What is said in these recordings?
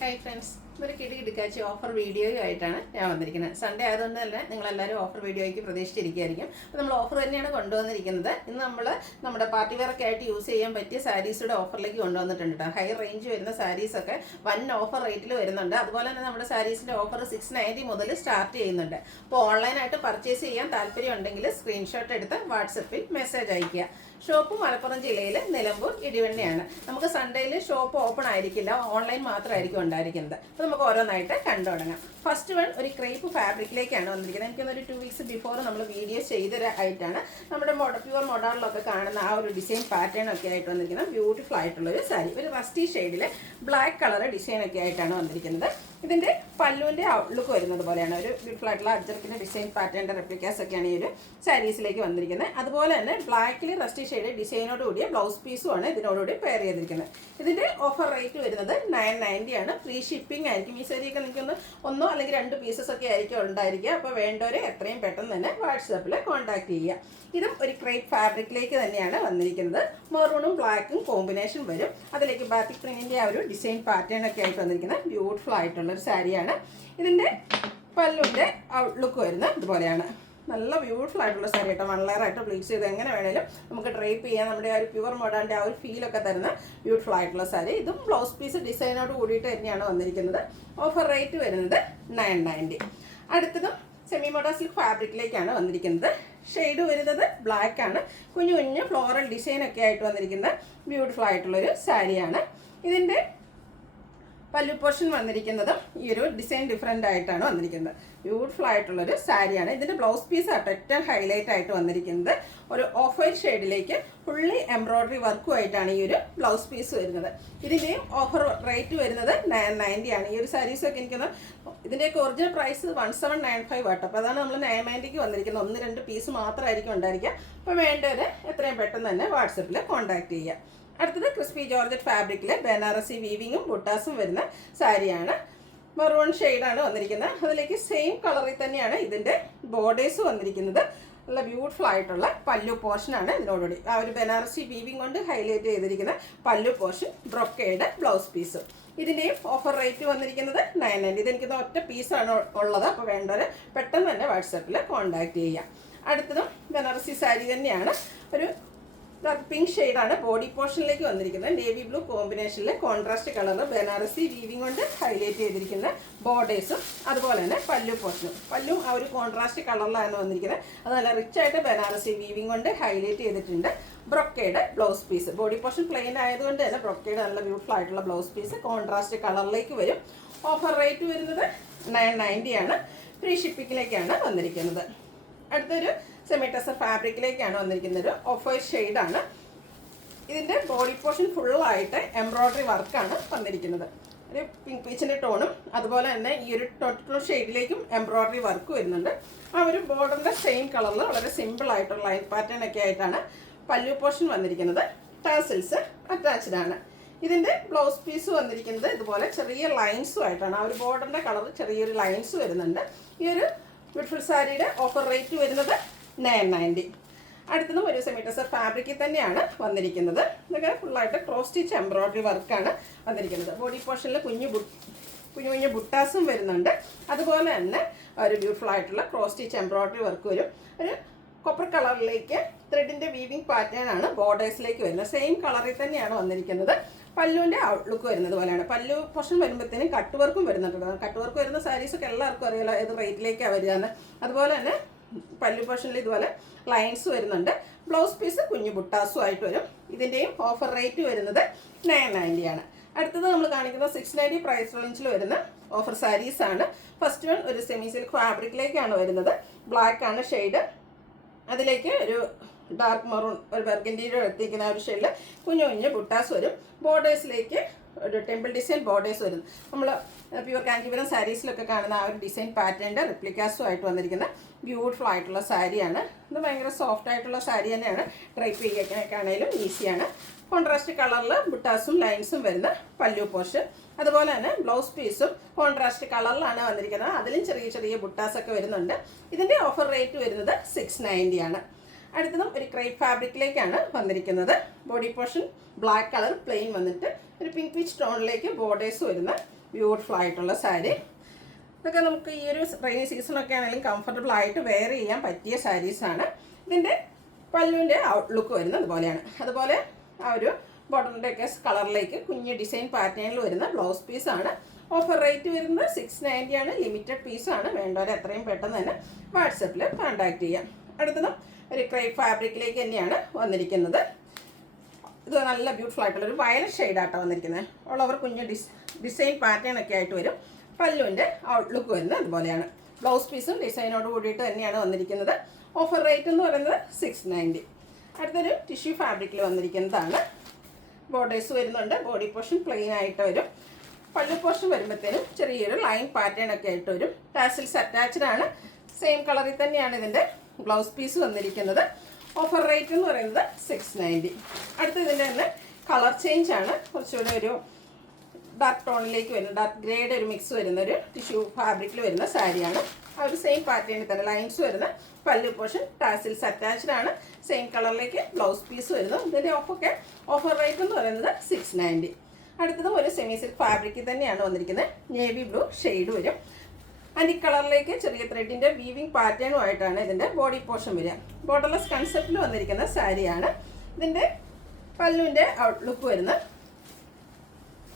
Hi friends, ഒരു കിടുകിടുക്കാച്ചി offer വീഡിയോയുമായിട്ടാണ് ഞാൻ വന്നിരിക്കുന്നത്. സൺഡേ ആയതുകൊണ്ട് തന്നെ നിങ്ങളെല്ലാവരും ഓഫർ വീഡിയോയ്ക്ക് പ്രതീക്ഷിച്ചിരിക്കുകയായിരിക്കും. അപ്പോൾ നമ്മൾ ഓഫർ തന്നെയാണ് കൊണ്ടുവന്നിരിക്കുന്നത്. ഇന്ന് നമ്മൾ നമ്മുടെ പാർട്ടി വെയറൊക്കെ ആയിട്ട് യൂസ് ചെയ്യാൻ പറ്റിയ സാരീസുടെ ഓഫറിലേക്ക് കൊണ്ടുവന്നിട്ടുണ്ട് കേട്ടോ. ഹൈ റേഞ്ച് വരുന്ന സാരീസൊക്കെ വൻ ഓഫർ റേറ്റിൽ വരുന്നുണ്ട്. അതുപോലെ തന്നെ നമ്മുടെ സാരീസിൻ്റെ ഓഫർ 690 മുതൽ സ്റ്റാർട്ട് ചെയ്യുന്നുണ്ട്. അപ്പോൾ ഓൺലൈനായിട്ട് പർച്ചേസ് ചെയ്യാൻ താല്പര്യം ഉണ്ടെങ്കിൽ സ്ക്രീൻഷോട്ട് എടുത്ത് വാട്സപ്പിൽ മെസ്സേജ് അയയ്ക്കുക. ഷോപ്പ് മലപ്പുറം ജില്ലയിൽ നിലമ്പൂർ ഇടിവണ്ണയാണ്. നമുക്ക് സൺഡേയിൽ ഷോപ്പ് ഓപ്പൺ ആയിരിക്കില്ല, ഓൺലൈൻ മാത്രമായിരിക്കും ഉണ്ടായിരിക്കുന്നത്. അപ്പോൾ നമുക്ക് ഓരോന്നായിട്ട് കണ്ടു തുടങ്ങാം. ഫസ്റ്റ് വൺ ഒരു ക്രേപ്പ് ഫാബ്രിക്കിലേക്കാണ് വന്നിരിക്കുന്നത്. എനിക്കൊന്നൊരു 2 weeks ബിഫോർ നമ്മൾ വീഡിയോ ചെയ്തതായിട്ടാണ് നമ്മുടെ പ്യുവർ മോഡലിലൊക്കെ കാണുന്ന ആ ഒരു ഡിസൈൻ പാറ്റേൺ ഒക്കെ ആയിട്ട് വന്നിരിക്കുന്നത്. ബ്യൂട്ടിഫുൾ ആയിട്ടുള്ളൊരു സാരി, ഒരു റസ്റ്റി ഷെയ്ഡിൽ ബ്ലാക്ക് കളർ ഡിസൈൻ ഒക്കെ ആയിട്ടാണ് വന്നിരിക്കുന്നത്. ഇതിൻ്റെ പല്ലുവിൻ്റെ ഔട്ട്ലുക്ക് വരുന്നത് പോലെയാണ്. ഒരു ബ്യൂട്ടിഫുൾ ആയിട്ടുള്ള അജ്രക്കിൻ്റെ ഡിസൈൻ പാറ്റേണിൻ്റെ റെപ്ലിക്കാസ് ഒക്കെയാണ് ഈ ഒരു സാരീസിലേക്ക് വന്നിരിക്കുന്നത്. അതുപോലെ തന്നെ ബ്ലാക്കിൽ റസ്റ്റി ഷെയ്ഡ് ഡിസൈനോട് കൂടിയ ബ്ലൗസ് പീസുമാണ് ഇതിനോടുകൂടി പെയർ ചെയ്തിരിക്കുന്നത്. ഇതിൻ്റെ ഓഫർ റേറ്റ് വരുന്നത് 990 ആണ്. ഫ്രീ ഷിപ്പിംഗ് ആയിരിക്കും. ഈ സാരിയൊക്കെ നിൽക്കുന്ന 1 അല്ലെങ്കിൽ 2 പീസസ് ഒക്കെ ആയിരിക്കും ഉണ്ടായിരിക്കുക. അപ്പോൾ വേണ്ടവർ എത്രയും പെട്ടെന്ന് തന്നെ വാട്സാപ്പിൽ കോൺടാക്ട് ചെയ്യുക. ഇതും ഒരു ക്രേപ്പ് ഫാബ്രിക്കിലേക്ക് തന്നെയാണ് വന്നിരിക്കുന്നത്. മെറൂണും ബ്ലാക്കും കോമ്പിനേഷൻ വരും. അതിലേക്ക് ബാത്തിക് പ്രിന്റിൻ്റെ ആ ഒരു ഡിസൈൻ പാറ്റേൺ ഒക്കെ ആയിട്ട് വന്നിരിക്കുന്നത് ബ്യൂട്ടിഫുൾ ആയിട്ടുള്ളൊരു സാരിയാണ്. ഇതിൻ്റെ പല്ലുവിൻ്റെ ഔട്ട്ലുക്ക് വരുന്നത് ഇതുപോലെയാണ്. നല്ല ബ്യൂട്ടിഫുൾ ആയിട്ടുള്ള സാരി കേട്ടോ. 1 ലെയർ ആയിട്ട് പ്ലീറ്റ് ചെയ്ത് എങ്ങനെ വേണേലും നമുക്ക് ഡ്രൈപ്പ് ചെയ്യാൻ. നമ്മുടെ ആ ഒരു പ്യുവർ മോഡലിൻ്റെ ആ ഒരു ഫീലൊക്കെ തരുന്ന ബ്യൂട്ടിഫുൾ ആയിട്ടുള്ള സാരി. ഇതും ബ്ലൗസ് പീസ് ഡിസൈനോട് കൂടിയിട്ട് തന്നെയാണ് വന്നിരിക്കുന്നത്. ഓഫർ റേറ്റ് വരുന്നത് 990. അടുത്തതും സെമി മോഡൽ സിൽക്ക് ഫാബ്രിക്കിലേക്കാണ് വന്നിരിക്കുന്നത്. ഷെയ്ഡ് വരുന്നത് ബ്ലാക്ക് ആണ്. കുഞ്ഞു കുഞ്ഞു ഫ്ലോറൽ ഡിസൈൻ ഒക്കെ ആയിട്ട് വന്നിരിക്കുന്ന ബ്യൂട്ടിഫുൾ ആയിട്ടുള്ളൊരു സാരിയാണ്. ഇതിൻ്റെ പല്ലു പോർഷൻ വന്നിരിക്കുന്നതും ഈ ഒരു ഡിസൈൻ ഡിഫറെൻ്റ് ആയിട്ടാണ് വന്നിരിക്കുന്നത്. ബ്യൂട്ടിഫുൾ ആയിട്ടുള്ളൊരു സാരിയാണ്. ഇതിൻ്റെ ബ്ലൗസ് പീസ് ഏറ്റവും ഹൈലൈറ്റ് ആയിട്ട് വന്നിരിക്കുന്നത് ഒരു ഓഫ് വൈറ്റ് ഷെയ്ഡിലേക്ക് ഫുള്ളി എംബ്രോയ്ഡറി വർക്കുമായിട്ടാണ് ഈ ഒരു ബ്ലൗസ് പീസ് വരുന്നത്. ഇതിൻ്റെയും ഓഫർ റേറ്റ് വരുന്നത് 990 ആണ്. ഈ ഒരു സാരീസൊക്കെ എനിക്കൊന്ന് ഇതിൻ്റെയൊക്കെ ഒറിജിനൽ പ്രൈസ് 1795 ആട്ടോ. അപ്പോൾ അതാണ് നമ്മൾ 990ക്ക് വന്നിരിക്കുന്നത്. 1-2 പീസ് മാത്രമായിരിക്കും ഉണ്ടായിരിക്കുക. അപ്പോൾ വേണ്ടവർ എത്രയും പെട്ടെന്ന് തന്നെ വാട്സപ്പിൽ കോൺടാക്ട് ചെയ്യുക. അടുത്തത് ക്രിസ്പി ജോർജറ്റ് ഫാബ്രിക്കിൽ ബനാറസി വീവിങ്ങും ബുട്ടാസും വരുന്ന സാരിയാണ്. മെറൂൺ ഷെയ്ഡാണ് വന്നിരിക്കുന്നത്. അതിലേക്ക് സെയിം കളറിൽ തന്നെയാണ് ഇതിൻ്റെ ബോർഡേഴ്സ് വന്നിരിക്കുന്നത്. നല്ല ബ്യൂട്ടിഫുൾ ആയിട്ടുള്ള പല്ലു പോർഷനാണ് ഇതിനോടുകൂടി. ആ ഒരു ബനാറസി വീവിങ് കൊണ്ട് ഹൈലൈറ്റ് ചെയ്തിരിക്കുന്ന പല്ലു പോർഷൻ, ബ്രൊക്കേഡ് ബ്ലൗസ് പീസ്. ഇതിൻ്റെയും ഓഫർ റേറ്റ് വന്നിരിക്കുന്നത് 990. ഇതെനിക്കിത് ഒറ്റ പീസാണ് ഉള്ളത്. അപ്പോൾ വേണ്ടവർ പെട്ടെന്ന് തന്നെ വാട്സാപ്പിൽ കോൺടാക്ട് ചെയ്യുക. അടുത്തതും ബനാറസി സാരി തന്നെയാണ്. ഒരു പിങ്ക് ഷെയ്ഡാണ് ബോഡി പോർഷനിലേക്ക് വന്നിരിക്കുന്നത്. നേവി ബ്ലൂ കോമ്പിനേഷനിൽ കോൺട്രാസ്റ്റ് കളർ ബനാറസി വീവിങ് കൊണ്ട് ഹൈലൈറ്റ് ചെയ്തിരിക്കുന്ന ബോർഡേഴ്സും അതുപോലെ തന്നെ പല്ലു പോർഷനും. പല്ലും ആ ഒരു കോൺട്രാസ്റ്റ് കളറിലാണ് വന്നിരിക്കുന്നത്. അത് നല്ല റിച്ച് ആയിട്ട് ബനാറസി വീവിങ് കൊണ്ട് ഹൈലൈറ്റ് ചെയ്തിട്ടുണ്ട്. Brocade blouse piece. Body portion plain ആയതുകൊണ്ട് തന്നെ ബ്രൊക്കേഡ് നല്ല ബ്യൂട്ടിഫുൾ ആയിട്ടുള്ള ബ്ലൗസ് പീസ് കോൺട്രാസ്റ്റ് കളറിലേക്ക് വരും. ഓഫർ റേറ്റ് വരുന്നത് 990 ആണ്. ഫ്രീ ഷിപ്പിങ്ങിലേക്കാണ് വന്നിരിക്കുന്നത്. അടുത്തൊരു സെമി ടെസർ ഫാബ്രിക്കിലേക്കാണ് വന്നിരിക്കുന്നത്. ഒരു ഓഫ് വൈറ്റ് ഷെയ്ഡാണ്. ഇതിൻ്റെ ബോഡി പോർഷൻ ഫുള്ളായിട്ട് എംബ്രോയ്ഡറി വർക്കാണ് വന്നിരിക്കുന്നത്. ഒരു പിങ്ക് പീച്ചിൻ്റെ ടോണും അതുപോലെ തന്നെ ഈ ഒരു ടോട്ടൽ ഷെയ്ഡിലേക്കും എംബ്രോയ്ഡറി വർക്ക് വരുന്നുണ്ട്. ആ ഒരു ബോർഡറിൻ്റെ സെയിം കളറിൽ വളരെ സിമ്പിൾ ആയിട്ടുള്ള ലൈൻ പാറ്റേൺ ഒക്കെ ആയിട്ടാണ് പല്ലു പോർഷൻ വന്നിരിക്കുന്നത്. ടാസിൽസ് അറ്റാച്ച്ഡ് ആണ്. ഇതിൻ്റെ ബ്ലൗസ് പീസ് വന്നിരിക്കുന്നത് ഇതുപോലെ ചെറിയ ലൈൻസും ആയിട്ടാണ്. ആ ഒരു ബോർഡറിൻ്റെ കളർ ചെറിയൊരു ലൈൻസ് വരുന്നുണ്ട്. ഈ ഒരു ബ്യൂട്ടിഫുൾ സാരിയുടെ ഓഫർ റേറ്റ് വരുന്നത് 990. അടുത്തതും ഒരു സെമി ടെസർ ഫാബ്രിക്കിൽ തന്നെയാണ് വന്നിരിക്കുന്നത്. ഇതൊക്കെ ഫുള്ളായിട്ട് ക്രോസ് സ്റ്റിച്ച് എംബ്രോയ്ഡറി വർക്കാണ് വന്നിരിക്കുന്നത്. ബോഡി പോർഷനിൽ കുഞ്ഞു കുഞ്ഞു ബുട്ടാസും വരുന്നുണ്ട്. അതുപോലെ തന്നെ ഒരു ബ്യൂട്ടിഫുൾ ആയിട്ടുള്ള ക്രോസ് സ്റ്റിച്ച് എംബ്രോയ്ഡറി വർക്ക് വരും. ഒരു കോപ്പർ കളറിലേക്ക് ത്രെഡിൻ്റെ വീവിങ് പാറ്റേൺ ആണ് ബോർഡേഴ്സിലേക്ക് വരുന്നത്. സെയിം കളറിൽ തന്നെയാണ് വന്നിരിക്കുന്നത്. പല്ലുവിൻ്റെ ഔട്ട്ലുക്ക് വരുന്നത് പോലെയാണ്. പല്ലു പോർഷൻ വരുമ്പോഴത്തേനും കട്ട് വർക്കും വരുന്നുണ്ട്. കട്ട് വർക്ക് വരുന്ന സാരീസൊക്കെ എല്ലാവർക്കും അറിയാലോ ഏത് റേറ്റിലേക്കാണ് വരികയെന്ന്. അതുപോലെ തന്നെ പല്ലു പോർഷനിൽ ഇതുപോലെ ലൈൻസ് വരുന്നുണ്ട്. ബ്ലൗസ് പീസ് കുഞ്ഞു ബുട്ടാസും ആയിട്ട് വരും. ഇതിൻ്റെയും ഓഫർ റേറ്റ് വരുന്നത് 990 ആണ്. അടുത്തത് നമ്മൾ കാണിക്കുന്ന 690 പ്രൈസ് റേഞ്ചിൽ വരുന്ന ഓഫർ സാരീസാണ്. ഫസ്റ്റ് വൺ ഒരു സെമി സിൽക്ക് ഫാബ്രിക്കിലേക്കാണ് വരുന്നത്. ബ്ലാക്ക് ആണ് ഷെയ്ഡ്. അതിലേക്ക് ഒരു ഡാർക്ക് മെറൂൺ ഒരു ബർഗൻഡിയുടെ എത്തിക്കുന്ന ഒരു ഷെയ്ഡിൽ കുഞ്ഞു കുഞ്ഞ് ബുട്ടാസ് വരും. ബോർഡേഴ്സിലേക്ക് ഒരു ടെമ്പിൾ ഡിസൈൻ ബോർഡേഴ്സ് വരും. നമ്മൾ പ്യുവർ കാഞ്ചീപുരം സാരീസിലൊക്കെ കാണുന്ന ആ ഒരു ഡിസൈൻ പാറ്റേണിൻ്റെ റിപ്ലിക്കാസും ആയിട്ട് വന്നിരിക്കുന്ന ബ്യൂട്ടിഫുൾ ആയിട്ടുള്ള സാരിയാണ്. ഇത് ഭയങ്കര സോഫ്റ്റ് ആയിട്ടുള്ള സാരി തന്നെയാണ്. ഡ്രൈപ്പ് ചെയ്യാനൊക്കെ ആണെങ്കിലും ഈസിയാണ്. കോൺട്രാസ്റ്റ് കളറിൽ ബുട്ടാസും ലൈൻസും വരുന്ന പല്ലു പോർഷൻ. അതുപോലെ തന്നെ ബ്ലൗസ് പീസും കോൺട്രാസ്റ്റ് കളറിലാണ് വന്നിരിക്കുന്നത്. അതിലും ചെറിയ ചെറിയ ബുട്ടാസൊക്കെ വരുന്നുണ്ട്. ഇതിൻ്റെ ഓഫർ റേറ്റ് വരുന്നത് 690 ആണ്. അടുത്തതും ഒരു ക്രേപ്പ് ഫാബ്രിക്കിലേക്കാണ് വന്നിരിക്കുന്നത്. Body portion black colour plain വന്നിട്ട് ഒരു പിങ്ക് പീച്ച് ടോണിലേക്ക് ബോർഡേഴ്സ് വരുന്ന ബ്യൂട്ടിഫുൾ ആയിട്ടുള്ള സാരി. ഇതൊക്കെ നമുക്ക് ഈ ഒരു റെയിനി സീസണൊക്കെ ആണെങ്കിലും കംഫർട്ടബിൾ ആയിട്ട് വെയർ ചെയ്യാൻ പറ്റിയ സാരീസാണ്. ഇതിൻ്റെ പല്ലുവിൻ്റെ ഔട്ട്ലുക്ക് വരുന്നത് അതുപോലെയാണ്. അതുപോലെ ആ ഒരു ബോട്ടറിൻ്റെയൊക്കെ കളറിലേക്ക് കുഞ്ഞ് ഡിസൈൻ പാറ്റേണിൽ വരുന്ന ബ്ലൗസ് പീസാണ്. ഓഫർ റേറ്റ് വരുന്നത് 690 ആണ്. ലിമിറ്റഡ് പീസാണ്. വേണ്ടവർ എത്രയും പെട്ടെന്ന് തന്നെ വാട്സപ്പിൽ കോൺടാക്ട് ചെയ്യാം. അടുത്തതും ഒരു ക്രേപ്പ് ഫാബ്രിക്കിലേക്ക് തന്നെയാണ് വന്നിരിക്കുന്നത്. ഇത് നല്ല ബ്യൂട്ടിഫുൾ ആയിട്ടുള്ളൊരു വയലറ്റ് ഷെയ്ഡാട്ടോ വന്നിരിക്കുന്നത്. ഓൾ ഓവർ കുഞ്ഞ് ഡിസൈൻ പാറ്റേൺ ഒക്കെ ആയിട്ട് വരും. പല്ലുവിൻ്റെ ഔട്ട്ലുക്ക് വരുന്നത് അതുപോലെയാണ്. ബ്ലൗസ് പീസും ഡിസൈനോട് കൂടിയിട്ട് തന്നെയാണ് വന്നിരിക്കുന്നത്. ഓഫർ റേറ്റ് എന്ന് പറയുന്നത് 690. അടുത്തൊരു ടിഷ്യൂ ഫാബ്രിക്കിൽ വന്നിരിക്കുന്നതാണ്. ബോർഡേഴ്സ് വരുന്നുണ്ട്. ബോഡി പോർഷൻ പ്ലെയിൻ ആയിട്ട് വരും. പല്ലു പോർഷൻ വരുമ്പോഴത്തേനും ചെറിയൊരു ലൈൻ പാറ്റേൺ ഒക്കെ ആയിട്ട് വരും. ടാസിൽസ് അറ്റാച്ച്ഡ് ആണ്. സെയിം കളറിൽ തന്നെയാണ് ഇതിൻ്റെ ബ്ലൗസ് പീസ് വന്നിരിക്കുന്നത്. ഓഫർ റേറ്റ് എന്ന് പറയുന്നത് 690. അടുത്ത ഇതിൻ്റെ തന്നെ കളർ ചേഞ്ച് ആണ്. കുറച്ചുകൂടെ ഒരു ഡാർക്ക് ടോണിലേക്ക് വരുന്ന ഡാർക്ക് ഗ്രേയുടെ ഒരു മിക്സ് വരുന്ന ഒരു ടിഷ്യൂ ഫാബ്രിക്കിൽ വരുന്ന സാരിയാണ്. ആ ഒരു സെയിം പാറ്റേണിൽ തന്നെ ലൈൻസ് വരുന്ന പല്ലു പോർഷൻ ടാസിൽസ് അറ്റാച്ച്ഡ് ആണ്. സെയിം കളറിലേക്ക് ബ്ലൗസ് പീസ് വരുന്നു. ഇതിൻ്റെ ഓഫർ റേറ്റ് എന്ന് പറയുന്നത് 690. അടുത്തതും ഒരു സെമി സിൽക്ക് ഫാബ്രിക്കിൽ തന്നെയാണ് വന്നിരിക്കുന്നത്. നേവി ബ്ലൂ ഷെയ്ഡ് വരും. ആൻഡ് ഈ കളറിലേക്ക് ചെറിയ ത്രെഡിൻ്റെ വീവിങ് പാറ്റേണുമായിട്ടാണ് ഇതിൻ്റെ ബോഡി പോർഷൻ വരിക. ബോർഡർലെസ് കൺസെപ്റ്റിൽ വന്നിരിക്കുന്ന സാരിയാണ്. ഇതിൻ്റെ പല്ലുവിൻ്റെ ഔട്ട്ലുക്ക് വരുന്ന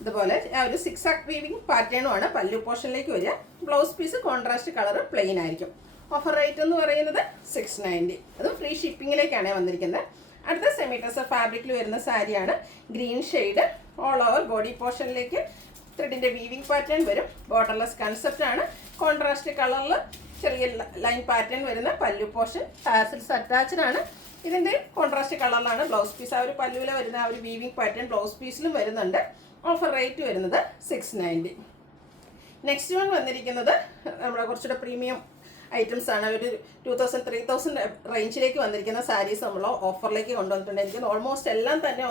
ഇതുപോലെ ആ ഒരു സിക്സാക് വീവിങ് പാറ്റേണുമാണ് പല്ലു പോർഷനിലേക്ക് വരിക. Blouse piece contrast colour plain ആയിരിക്കും. ഓഫർ റേറ്റ് എന്ന് പറയുന്നത് 690. അതും ഫ്രീ ഷിപ്പിങ്ങിലേക്കാണ് വന്നിരിക്കുന്നത്. അടുത്ത സെമി ടസർ ഫാബ്രിക്കിൽ വരുന്ന സാരിയാണ്. Green shade. All over body പോർഷനിലേക്ക് ത്രെഡിൻ്റെ വീവിങ് പാറ്റേൺ വരും. ബോർഡർലെസ് കൺസെപ്റ്റ് ആണ്. കോൺട്രാസ്റ്റ് കളറിൽ ചെറിയ ലൈൻ പാറ്റേൺ വരുന്ന പല്ലു പോർഷൻ. ടാസിൽസ് അറ്റാച്ച്ഡ് ആണ്. ഇതിൻ്റെ കോൺട്രാസ്റ്റ് കളറിലാണ് ബ്ലൗസ് പീസ്. ആ ഒരു പല്ലുവിൽ വരുന്ന ആ ഒരു വീവിങ് പാറ്റേൺ ബ്ലൗസ് പീസിലും വരുന്നുണ്ട്. ഓഫർ റേറ്റ് വരുന്നത് 690. നെക്സ്റ്റ് വൺ വന്നിരിക്കുന്നത് നമ്മുടെ കുറച്ചുകൂടെ പ്രീമിയം ഐറ്റംസ് ആണ്. ഒരു 2000-3000 റേഞ്ചിലേക്ക് വന്നിരിക്കുന്ന സാരീസ് നമ്മൾ ഓഫറിലേക്ക് കൊണ്ടുവന്നിട്ടുണ്ടായിരിക്കുന്നത്. ഓൾമോസ്റ്റ് എല്ലാം തന്നെ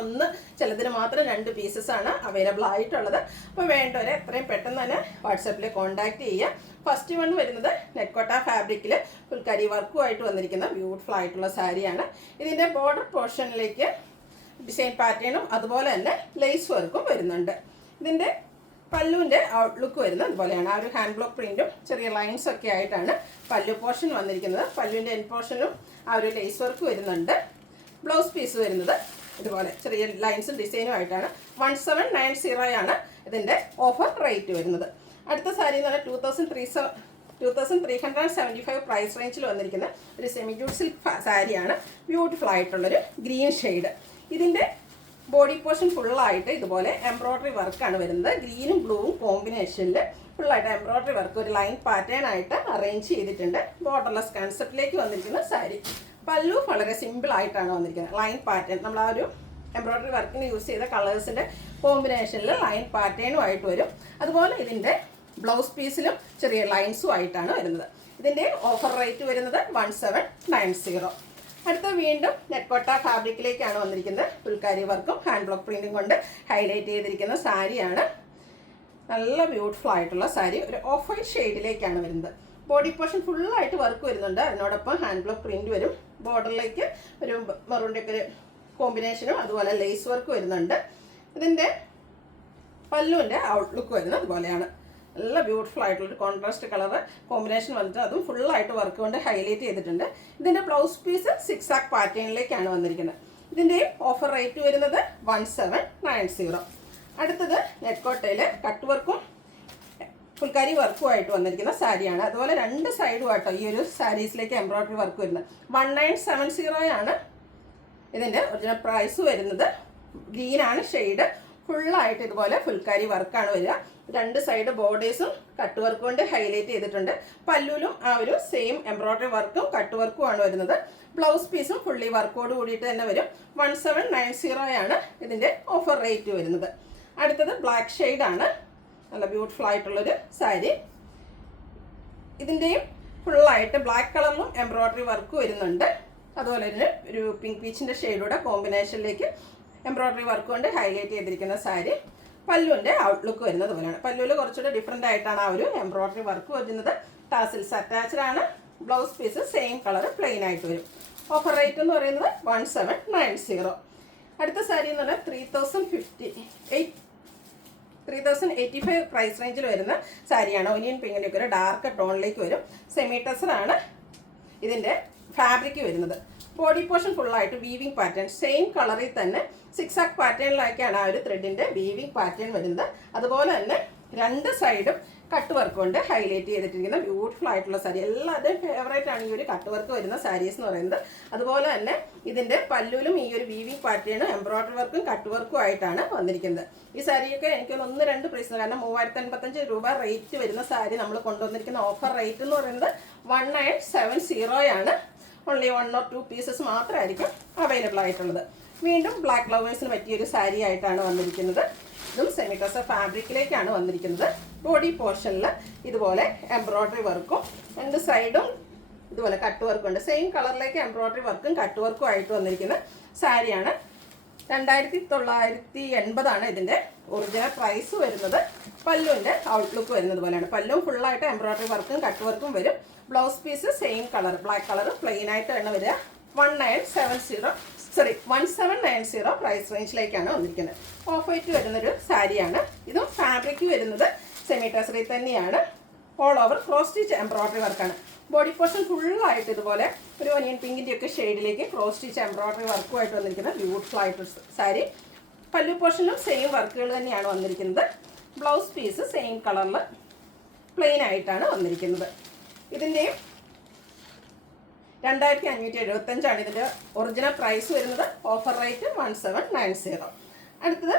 ചിലതിന് മാത്രം 2 പീസസ് ആണ് അവൈലബിൾ ആയിട്ടുള്ളത്. അപ്പോൾ വേണ്ടവരെ എത്രയും പെട്ടെന്ന് തന്നെ വാട്സാപ്പിൽ കോൺടാക്ട് ചെയ്യുക. ഫസ്റ്റ് വൺ വരുന്നത് നെക്കോട്ട ഫാബ്രിക്കിൽ ഫുൾക്കാരി വർക്കുമായിട്ട് വന്നിരിക്കുന്ന ബ്യൂട്ടിഫുൾ ആയിട്ടുള്ള സാരിയാണ്. ഇതിൻ്റെ ബോർഡർ പോർഷനിലേക്ക് ഡിസൈൻ പാറ്റേണും അതുപോലെ തന്നെ ലേസ് വർക്കും വരുന്നുണ്ട്. ഇതിൻ്റെ പല്ലുവിൻ്റെ ഔട്ട്ലുക്ക് വരുന്നത് അതുപോലെയാണ്. ആ ഒരു ഹാൻഡ് ബ്ലോക്ക് പ്രിൻറ്റും ചെറിയ ലൈൻസ് ഒക്കെ ആയിട്ടാണ് പല്ലു പോർഷൻ വന്നിരിക്കുന്നത്. പല്ലുവിൻ്റെ എൻ പോർഷനും ആ ഒരു ലേസ് വർക്ക് വരുന്നുണ്ട്. ബ്ലൗസ് പീസ് വരുന്നത് ഇതുപോലെ ചെറിയ ലൈൻസും ഡിസൈനും ആയിട്ടാണ്. 1790 ആണ് ഇതിൻ്റെ ഓഫർ റേറ്റ് വരുന്നത്. അടുത്ത സാരി എന്ന് പറഞ്ഞാൽ 2375 പ്രൈസ് റേഞ്ചിൽ വന്നിരിക്കുന്ന ഒരു സെമി ജൂട്ട് സിൽക്ക് സാരിയാണ്. ബ്യൂട്ടിഫുൾ ആയിട്ടുള്ളൊരു ഗ്രീൻ ഷെയ്ഡ്. ഇതിൻ്റെ ബോഡി പോർഷൻ ഫുള്ളായിട്ട് ഇതുപോലെ എംബ്രോയ്ഡറി വർക്കാണ് വരുന്നത്. ഗ്രീനും ബ്ലൂവും കോമ്പിനേഷനിൽ ഫുള്ളായിട്ട് എംബ്രോയ്ഡറി വർക്ക് ഒരു ലൈൻ പാറ്റേൺ ആയിട്ട് അറേഞ്ച് ചെയ്തിട്ടുണ്ട്. ബോർഡർലെസ് കൺസെപ്റ്റിലേക്ക് വന്നിരിക്കുന്ന സാരി. പല്ലു വളരെ സിമ്പിൾ ആയിട്ടാണ് വന്നിരിക്കുന്നത്. ലൈൻ പാറ്റേൺ നമ്മൾ ആ ഒരു എംബ്രോയ്ഡറി വർക്കിന് യൂസ് ചെയ്ത കളേഴ്സിൻ്റെ കോമ്പിനേഷനിൽ ലൈൻ പാറ്റേണുമായിട്ട് വരും. അതുപോലെ ഇതിൻ്റെ ബ്ലൗസ് പീസിലും ചെറിയ ലൈൻസും ആയിട്ടാണ് വരുന്നത്. ഇതിൻ്റെ ഓഫർ റേറ്റ് വരുന്നത് 1790. അടുത്ത വീണ്ടും നെക്കോട്ട ഫാബ്രിക്കിലേക്കാണ് വന്നിരിക്കുന്നത്. ഫുൾക്കാരി വർക്കും ഹാൻഡ് ബ്ലോക്ക് പ്രിൻറ്റും കൊണ്ട് ഹൈലൈറ്റ് ചെയ്തിരിക്കുന്ന സാരിയാണ്. നല്ല ബ്യൂട്ടിഫുൾ ആയിട്ടുള്ള സാരി. ഒരു ഓഫ് വൈറ്റ് ഷെയ്ഡിലേക്കാണ് വരുന്നത്. ബോഡി പോർഷൻ ഫുള്ളായിട്ട് വർക്ക് വരുന്നുണ്ട്. അതിനോടൊപ്പം ഹാൻഡ് ബ്ലോക്ക് പ്രിൻറ്റ് വരും. ബോർഡറിലേക്ക് ഒരു മെറൂണിൻ്റെ ഒരു കോമ്പിനേഷനും അതുപോലെ ലേസ് വർക്ക് വരുന്നുണ്ട്. ഇതിൻ്റെ പല്ലുവിൻ്റെ ഔട്ട്ലുക്ക് വരുന്നത് അതുപോലെയാണ്. നല്ല ബ്യൂട്ടിഫുൾ ആയിട്ടുള്ളൊരു കോൺട്രാസ്റ്റ് കളർ കോമ്പിനേഷൻ വന്നിട്ട് അതും ഫുള്ളായിട്ട് വർക്ക് കൊണ്ട് ഹൈലൈറ്റ് ചെയ്തിട്ടുണ്ട്. ഇതിൻ്റെ ബ്ലൗസ് പീസ് സിക്സാക് പാറ്റേണിലേക്കാണ് വന്നിരിക്കുന്നത്. ഇതിൻ്റെ ഓഫർ റേറ്റ് വരുന്നത് 1790. അടുത്തത് നെക്കോട്ടയിൽ കട്ട് വർക്കും ഫുൾക്കാരി വർക്കുമായിട്ട് വന്നിരിക്കുന്ന സാരിയാണ്. അതുപോലെ 2 സൈഡുമായിട്ടോ ഈ ഒരു സാരീസിലേക്ക് എംബ്രോയ്ഡറി വർക്ക് വരുന്നത്. 1970 ആണ് ഇതിൻ്റെ ഒറിജിനൽ പ്രൈസ് വരുന്നത്. ഗ്രീനാണ് ഷെയ്ഡ്. ഫുള്ളായിട്ട് ഇതുപോലെ ഫുൾക്കാരി വർക്കാണ് വരിക. 2 സൈഡ് ബോർഡേഴ്സും കട്ട് വർക്ക് കൊണ്ട് ഹൈലൈറ്റ് ചെയ്തിട്ടുണ്ട്. പല്ലുവിലും ആ ഒരു സെയിം എംബ്രോയ്ഡറി വർക്കും കട്ട് വർക്കും ആണ് വരുന്നത്. ബ്ലൗസ് പീസും ഫുള്ളി വർക്കോട് കൂടിയിട്ട് തന്നെ വരും. 1790 ആണ് ഇതിൻ്റെ ഓഫർ റേറ്റ് വരുന്നത്. അടുത്തത് ബ്ലാക്ക് ഷെയ്ഡാണ്. നല്ല ബ്യൂട്ടിഫുൾ ആയിട്ടുള്ളൊരു സാരി. ഇതിൻ്റെയും ഫുള്ളായിട്ട് ബ്ലാക്ക് കളറിലും എംബ്രോയ്ഡറി വർക്ക് വരുന്നുണ്ട്. അതുപോലെ തന്നെ ഒരു പിങ്ക് പീച്ചിൻ്റെ ഷെയ്ഡൂടെ കോമ്പിനേഷനിലേക്ക് എംബ്രോയ്ഡറി വർക്ക് കൊണ്ട് ഹൈലൈറ്റ് ചെയ്തിരിക്കുന്ന സാരി. പല്ലുവിൻ്റെ ഔട്ട്ലുക്ക് വരുന്നത് പോലെയാണ്. പല്ലുവിൽ കുറച്ചുകൂടെ ഡിഫറെൻ്റ് ആയിട്ടാണ് ആ ഒരു എംബ്രോയ്ഡറി വർക്ക് വരുന്നത്. ടാസിൽസ് അറ്റാച്ച്ഡ് ആണ്. Blouse piece same colour plain ആയിട്ട് വരും. ഓഫർ റേറ്റ് എന്ന് പറയുന്നത് 1790. അടുത്ത സാരി എന്ന് പറഞ്ഞാൽ 3085 പ്രൈസ് റേഞ്ചിൽ വരുന്ന സാരിയാണ്. ഒനിയൻ പിങ്കിൻ്റെ ഒക്കെ ഒരു ഡാർക്ക് ടോണിലേക്ക് വരും. സെമി ടെസറാണ് ഇതിൻ്റെ ഫാബ്രിക് വരുന്നത്. ബോഡി പോർഷൻ ഫുള്ളായിട്ട് വീവിങ് പാറ്റേൺ, സെയിം കളറിൽ തന്നെ സിക്സാക് പാറ്റേണിലേക്കാണ് ആ ഒരു ത്രെഡിൻ്റെ വീവിങ് പാറ്റേൺ വരുന്നത്. അതുപോലെ തന്നെ രണ്ട് സൈഡും കട്ട് വർക്ക് കൊണ്ട് ഹൈലൈറ്റ് ചെയ്തിട്ടിരിക്കുന്ന ബ്യൂട്ടിഫുൾ ആയിട്ടുള്ള സാരി. എല്ലാവരുടെയും ഫേവറേറ്റ് ആണ് ഈ ഒരു കട്ട് വർക്ക് വരുന്ന സാരീസ് എന്ന് പറയുന്നത്. അതുപോലെ തന്നെ ഇതിൻ്റെ പല്ലുവിലും ഈ ഒരു വീവിങ് പാറ്റേണും എംബ്രോയ്ഡറി വർക്കും കട്ട് വർക്കും ആയിട്ടാണ് വന്നിരിക്കുന്നത്. ഈ സാരിയൊക്കെ എനിക്കൊന്ന് 1-2 പ്രൈസ്, കാരണം 3055 രൂപ റേറ്റ് വരുന്ന സാരി നമ്മൾ കൊണ്ടുവന്നിരിക്കുന്ന ഓഫർ റേറ്റ് എന്ന് പറയുന്നത് 1970 ആണ്. ഓൺലി 1 or 2 പീസസ് മാത്രമായിരിക്കും അവൈലബിൾ ആയിട്ടുള്ളത്. വീണ്ടും ബ്ലാക്ക് ലവേഴ്സിന് പറ്റിയൊരു സാരി ആയിട്ടാണ് വന്നിരിക്കുന്നത്. ഇതും സെമി ടെസർ ഫാബ്രിക്കിലേക്കാണ് വന്നിരിക്കുന്നത്. ബോഡി പോർഷനിൽ ഇതുപോലെ എംബ്രോയ്ഡറി വർക്കും രണ്ട് സൈഡും ഇതുപോലെ കട്ട് വർക്കും ഉണ്ട്. സെയിം കളറിലേക്ക് എംബ്രോയ്ഡറി വർക്കും കട്ട് വർക്കും ആയിട്ട് വന്നിരിക്കുന്ന സാരിയാണ്. 2980 ആണ് ഇതിൻ്റെ ഒറിജിനൽ പ്രൈസ് വരുന്നത്. പല്ലുവിൻ്റെ ഔട്ട്ലുക്ക് വരുന്നത് പോലെയാണ്. പല്ലും ഫുള്ളായിട്ട് എംബ്രോയ്ഡറി വർക്കും കട്ട് വർക്കും വരും. Blouse piece same colour, black colour plain ആയിട്ട് തന്നെ വരിക. 1790 പ്രൈസ് റേഞ്ചിലേക്കാണ് വന്നിരിക്കുന്നത്. ഓഫ് വൈറ്റ് വരുന്നൊരു സാരിയാണ്. ഇതും ഫാബ്രിക് വരുന്നത് സെമി ടെസറിൽ തന്നെയാണ്. All over cross stitch embroidery വർക്കാണ്. ബോഡി പോർഷൻ ഫുള്ളായിട്ട് ഇതുപോലെ ഒരു ഒനിയൻ പിങ്കിൻ്റെ ഒക്കെ ഷെയ്ഡിലേക്ക് ക്രോസ് സ്റ്റിച്ച് എംബ്രോയ്ഡറി വർക്കുമായിട്ട് വന്നിരിക്കുന്ന ബ്യൂട്ടിഫുൾ ആയിട്ട് സാരി. പല്ലു പോർഷനും സെയിം വർക്കുകൾ തന്നെയാണ് വന്നിരിക്കുന്നത്. ബ്ലൗസ് പീസ് സെയിം കളറിൽ പ്ലെയിൻ ആയിട്ടാണ് വന്നിരിക്കുന്നത്. ഇതിൻ്റെയും 2575 ഇതിൻ്റെ ഒറിജിനൽ പ്രൈസ് വരുന്നത്. Offer rate 1790. അടുത്തത്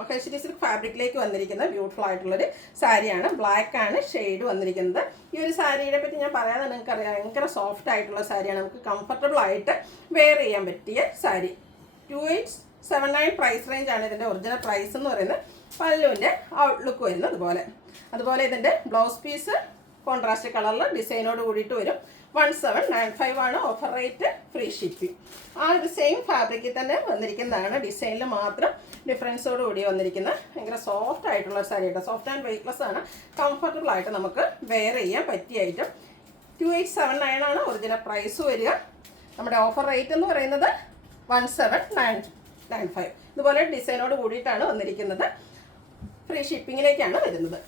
മഹേശ്വരി സിൽക്ക് ഫാബ്രിക്കിലേക്ക് വന്നിരിക്കുന്ന ബ്യൂട്ടിഫുൾ ആയിട്ടുള്ളൊരു സാരിയാണ്. ബ്ലാക്ക് ആണ് ഷെയ്ഡ് വന്നിരിക്കുന്നത്. ഈ ഒരു സാരിയെ പറ്റി ഞാൻ പറയാതെ നിങ്ങൾക്കറിയാം, ഭയങ്കര സോഫ്റ്റ് ആയിട്ടുള്ള സാരിയാണ്. നമുക്ക് കംഫർട്ടബിൾ ആയിട്ട് വെയർ ചെയ്യാൻ പറ്റിയ സാരി. 2879 പ്രൈസ് റേഞ്ചാണ് ഇതിൻ്റെ ഒറിജിനൽ പ്രൈസ് എന്ന് പറയുന്നത്. പല്ലുവിൻ്റെ ഔട്ട്ലുക്ക് വരുന്നത് അതുപോലെ ഇതിൻ്റെ ബ്ലൗസ് പീസ് കോൺട്രാസ്റ്റ് കളറിൽ ഡിസൈനോട് കൂടിയിട്ട് വരും. 1795 ആണ് ഓഫർ റേറ്റ്, ഫ്രീ ഷിപ്പിംഗ്. ആ ഒരു സെയിം ഫാബ്രിക്കിൽ തന്നെ വന്നിരിക്കുന്നതാണ്. ഡിസൈനിൽ മാത്രം ഡിഫറൻസോട് കൂടി വന്നിരിക്കുന്ന ഭയങ്കര സോഫ്റ്റ് ആയിട്ടുള്ള സാരി കേട്ടോ. സോഫ്റ്റ് ആൻഡ് വെയ്റ്റ്ലെസ് ആണ്. കംഫർട്ടബിൾ ആയിട്ട് നമുക്ക് വെയർ ചെയ്യാൻ പറ്റിയ ഐറ്റം. 2879 ആണ് ഒറിജിനൽ പ്രൈസ് വരിക. നമ്മുടെ ഓഫർ റേറ്റ് എന്ന് പറയുന്നത് 1795. ഇതുപോലെ ഡിസൈനോട് കൂടിയിട്ടാണ് വന്നിരിക്കുന്നത്. ഫ്രീ ഷിപ്പിങ്ങിലേക്കാണ് വരുന്നത്.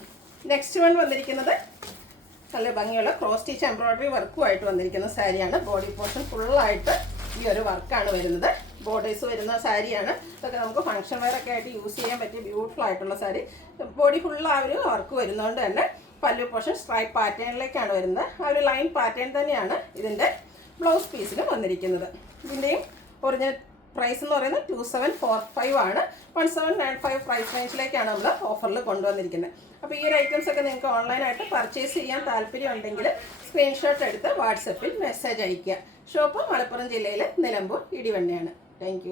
നെക്സ്റ്റ് വൺ വന്നിരിക്കുന്നത് നല്ല ഭംഗിയുള്ള ക്രോസ് സ്റ്റിച്ച് എംബ്രോയ്ഡറി വർക്കുമായിട്ട് വന്നിരിക്കുന്ന സാരിയാണ്. ബോഡി പോർഷൻ ഫുള്ളായിട്ട് ഈ ഒരു വർക്കാണ് വരുന്നത്. ബോർഡേഴ്സ് വരുന്ന സാരിയാണ്. ഇതൊക്കെ നമുക്ക് ഫംഗ്ഷൻ വെയർ ഒക്കെ ആയിട്ട് യൂസ് ചെയ്യാൻ പറ്റിയ ബ്യൂട്ടിഫുൾ ആയിട്ടുള്ള സാരി. ബോഡി ഫുൾ ആ ഒരു വർക്ക് വരുന്നതുകൊണ്ട് തന്നെ പല്ലു പോർഷൻ സ്ട്രൈപ്പ് പാറ്റേണിലേക്കാണ് വരുന്നത്. ആ ഒരു ലൈൻ പാറ്റേൺ തന്നെയാണ് ഇതിൻ്റെ ബ്ലൗസ് പീസിലും വന്നിരിക്കുന്നത്. ഇതിൻ്റെയും ഒറിജിനൽ പ്രൈസ് എന്ന് പറയുന്നത് 2745 ആണ്. 1795 പ്രൈസ് റേഞ്ചിലേക്കാണ് നമ്മൾ ഓഫറിൽ കൊണ്ടുവന്നിരിക്കുന്നത്. അപ്പോൾ ഈ ഒരു ഐറ്റംസ് ഒക്കെ നിങ്ങൾക്ക് ഓൺലൈനായിട്ട് പർച്ചേസ് ചെയ്യാൻ താല്പര്യം ഉണ്ടെങ്കിൽ സ്ക്രീൻഷോട്ട് എടുത്ത് വാട്സപ്പിൽ മെസ്സേജ് അയയ്ക്കുക. ഷോപ്പ് മലപ്പുറം ജില്ലയിലെ നിലമ്പൂർ ഇടിവണ്ണയാണ്. താങ്ക്